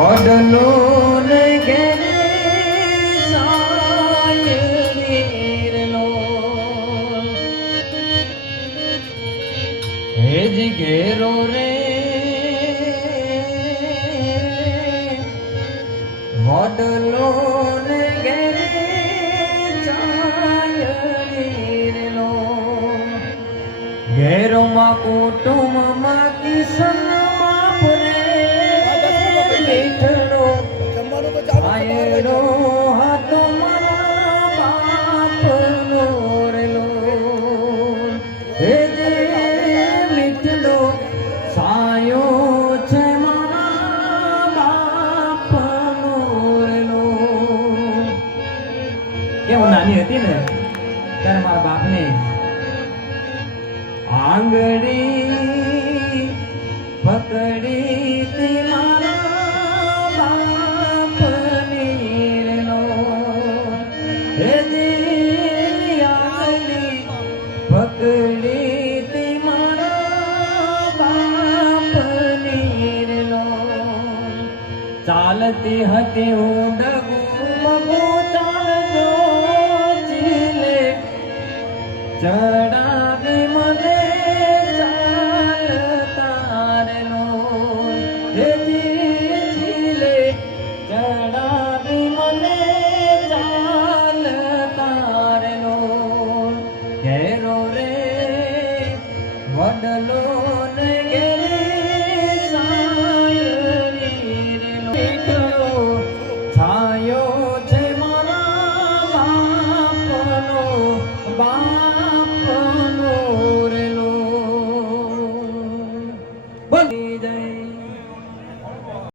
વડલો ને ઘેરે સાયરીરલો હેજ ઘેરો રે વડલો ને ઘેરે સાયરીરલો ઘેરોમાં કુટુંબમાં કિશન બેઠડો આયડો હતો મારા બાપનો રેલો હે જે મીઠડો સાયો છે મારા બાપનો રેલો કે હું નાની હતી ને ત્યારે મારા બાપને આંગળી પકડી તે પકડી તે મારા બાપની રેલો ચાલતી હતી હું ડગું ચાલતો ચીલે ચડા